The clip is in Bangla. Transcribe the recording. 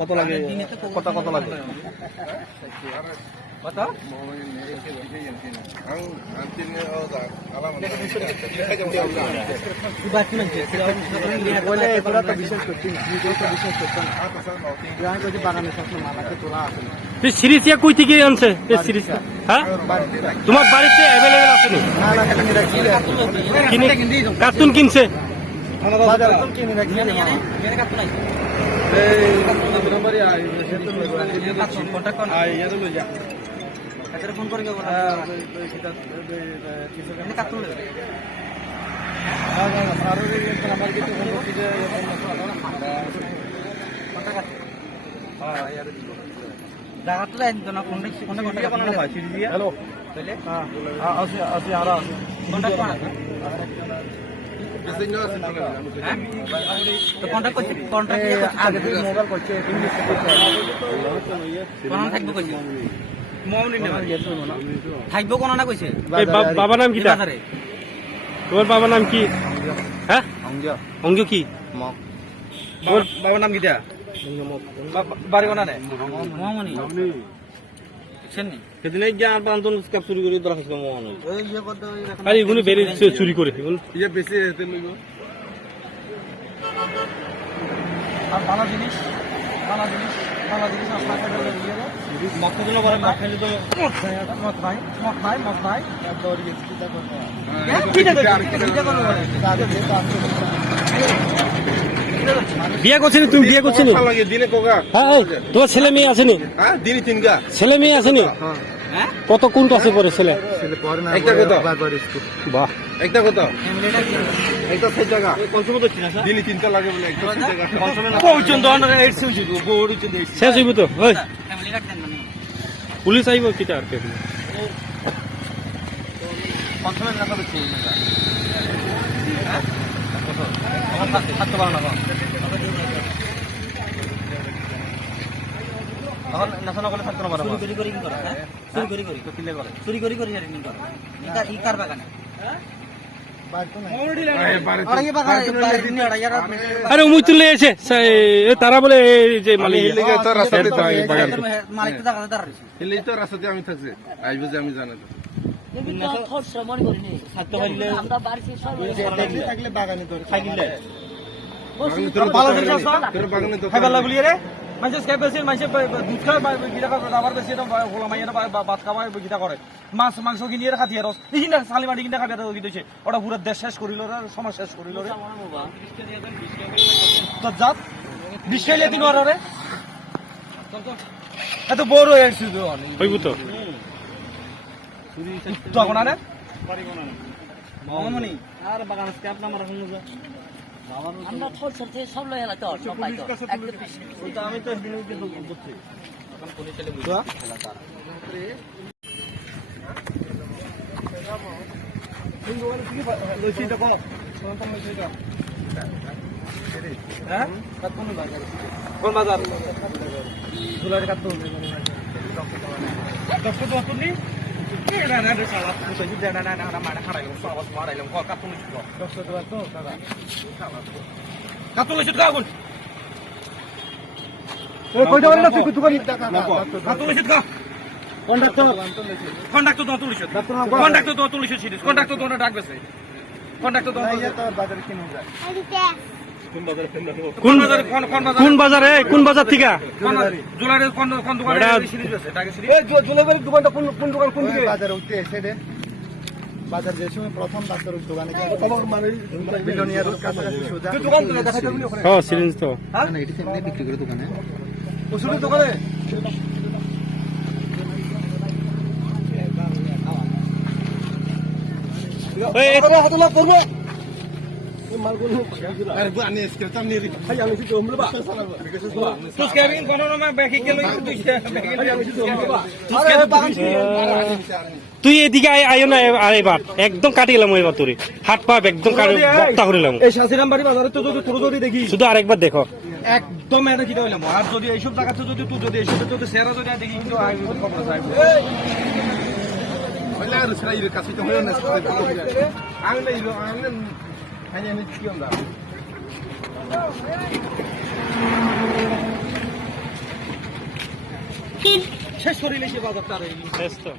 কত লাগে কত কত লাগে কত সিরিজটা কই থেকে আনছে এই সিরিজটা হ্যাঁ তোমার বাড়িতে अवेलेबल আছে নি কার্টুন কিনছে বাবার নাম কি তোমার বাবার নাম কি হ্যাঁ অঙ্গ কি বাবার নাম কিটা বাড়ি কোনা নে সেদিনে গিয়ে আর পাঁচজন স্কাপ চুরি করে ধরা খাইছিল মনে আরে এগুলো বেরে চুরি করে ইয়ে বেশি হেতে লইব আর ভালো জিনিস আপনার কাছে লাগিয়ে মক্তগুলো বড় মক খাইলে তো মত ভাই দৌড়ি কিটা করব কিটা করব বিয়ে করছিস তুমি বিয়ে করছিস দিনে কোকা হ্যাঁ তোমার ছেলে মেয়ে আছে নি হ্যাঁ দিনে তিনগা ছেলে মেয়ে আছে নি হ্যাঁ কত কোন ক্লাসে পড়ে ছেলে পড়ে না একটা কত বাহ একটা কত একটা 6 টাকা কনসুম তো কিনা দিনে তিনটা লাগে বলে একটা 6 টাকা কনসুম না পর্যন্ত অনার 8 সুজি বোর্ড হচ্ছে দেই শেষ হইব তো ওই পুলিশ আইব কিটা আর কে কনসুম না কবে ছিল না হ্যাঁ হাত তো বানানো এখন নাশনা করে থাকতে পারবো চুরি করে কি করে হ্যাঁ চুরি করে তো কিলে করে চুরি করে জানি করে ই কার বাগানে আরে উমুই তুলে এসে তারা বলে যে মালিক মালিক তো রাস্তাতে আমি থাকছি আইব যে আমি জানি বাগানে মানুষ খেয়ে বেশি মানুষ দুধ খায় গিটা আবার বেশি হোলা মাইয়া ভাত খাওয়ায় গিটা করে মাংস কিনিয়ে খাতিয়ে রস এই না শালি মাটি কিনা খাবে গিয়েছে ওটা পুরো দেশ শেষ করিল সমাজ শেষ করিল তো যাত বিষ খাইলে দিন রে এত বড় হয়েছে হইব তো তখন আরে মামনি আর বাগান আছে আপনার আমার আমরা থর সাথে সব লয় এলা তো সব পাই তো একদম বেশি তো আমি তো দিনে কিন্তু বুঝছি এখন পুলিশ চলে বুঝা কোন বাজার দুলার কাটতো 10 টাকা তুমি কোন বাজারে কোন বাজার থেকে জুলারের কোন দোকানে সিরিজ আছে টাকা সিরিজ এই জুলারের দোকানটা কোন দোকান কোন দিকে বাজারে উঠতে এসে রে বাজার যে সময় প্রথম ডাক্তারের দোকানে মানে বিলিয়নিয়ার কাছে সোজা দোকান তো দেখা যাবে ওখানে হ্যাঁ সিরিজ তো না এটি এমনি বিক্রি করে দোকানে ওষুধের দোকানে এই হাতলা করবে अरे वो आने इसके तम नहीं भाई आने से तो हम लोग तो स्कैबिंग कोन में बैठी के लोग তুই এদিকে আইও না এবার একদম কাটিলাম এবার তোরে হাত পা একদম বক্তা করিলাম এই শাসিরাম বাড়ি বাজারে তো যদি দেখি শুধু আরেকবার দেখো একদম এটা কি হইলাম আর যদি এইসব জায়গাতে যদি তুই যদি এইসব যদি সেরা যদি দেখি কিন্তু আই খবর চাই হইলা আর সেরা এর কাছে তো হইও না আমি না আমি কি onda শেষ করিলে সে বাজারটা শেষ তো